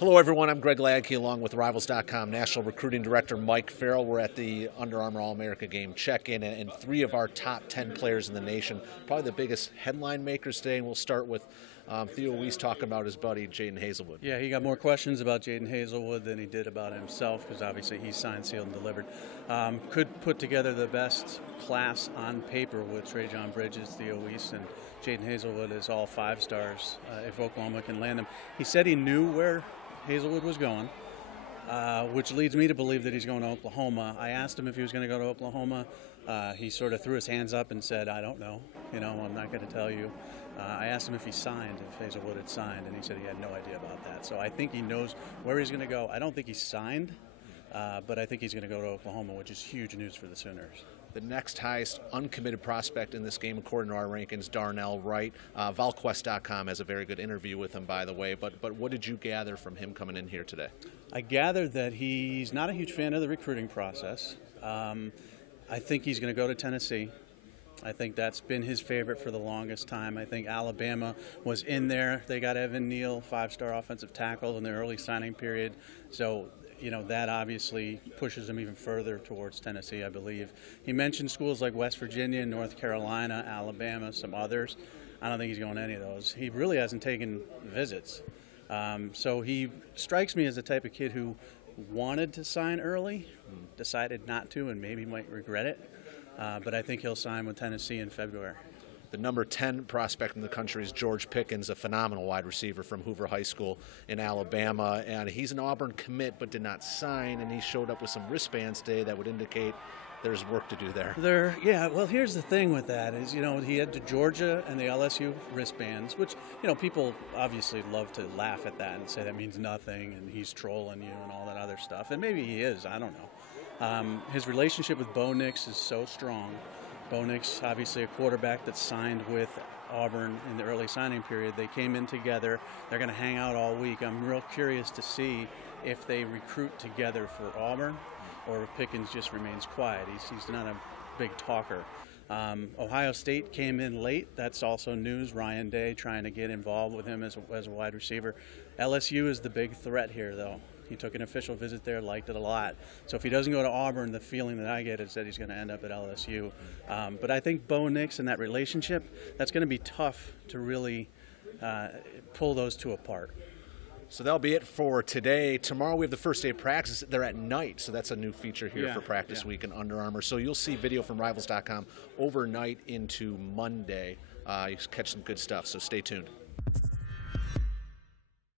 Hello, everyone. I'm Greg Ladke, along with Rivals.com National Recruiting Director Mike Farrell. We're at the Under Armour All-America game check-in, and three of our top 10 players in the nation, probably the biggest headline makers today. And we'll start with Theo Wease talking about his buddy, Jadon Haselwood. Yeah, he got more questions about Jadon Haselwood than he did about himself, because obviously he's signed, sealed, and delivered. Could put together the best class on paper with Trajan Bridges, Theo Wease, and Jadon Haselwood is all 5 stars if Oklahoma can land him. He said he knew where Haselwood was going, which leads me to believe that he's going to Oklahoma. I asked him if he was going to go to Oklahoma. He sort of threw his hands up and said, I don't know. I'm not going to tell you. I asked him if he signed, if Haselwood had signed, and he said he had no idea about that. So I think he knows where he's going to go. I don't think he's signed, but I think he's going to go to Oklahoma, which is huge news for the Sooners. The next highest uncommitted prospect in this game, according to our rankings, Darnell Wright. VolQuest.com has a very good interview with him, by the way. But what did you gather from him coming in here today? I gathered that he's not a huge fan of the recruiting process. I think he's going to go to Tennessee. I think that's been his favorite for the longest time. I think Alabama was in there. They got Evan Neal, 5-star offensive tackle in the early signing period. So, that obviously pushes him even further towards Tennessee, I believe. He mentioned schools like West Virginia, North Carolina, Alabama, some others. I don't think he's going to any of those. He really hasn't taken visits. So he strikes me as the type of kid who wanted to sign early, decided not to, and maybe might regret it. But I think he'll sign with Tennessee in February. The number 10 prospect in the country is George Pickens, a phenomenal wide receiver from Hoover High School in Alabama. And he's an Auburn commit but did not sign, and he showed up with some wristbands today that would indicate there's work to do there. Yeah, well, here's the thing with that is, he had the Georgia and the LSU wristbands, which, people obviously love to laugh at that and say that means nothing and he's trolling you and all that other stuff. And maybe he is, I don't know. His relationship with Bo Nix is so strong. Bo Nix, obviously a quarterback that signed with Auburn in the early signing period. They came in together. They're going to hang out all week. I'm real curious to see if they recruit together for Auburn or if Pickens just remains quiet. He's not a big talker. Ohio State came in late. That's also news. Ryan Day trying to get involved with him as a wide receiver. LSU is the big threat here, though. He took an official visit there, liked it a lot. So if he doesn't go to Auburn, the feeling that I get is that he's going to end up at LSU. But I think Bo Nix and that relationship, that's going to be tough to really pull those two apart. So that'll be it for today. Tomorrow we have the first day of practice. They're at night, so that's a new feature here for practice week in Under Armour. So you'll see video from Rivals.com overnight into Monday. You catch some good stuff, so stay tuned.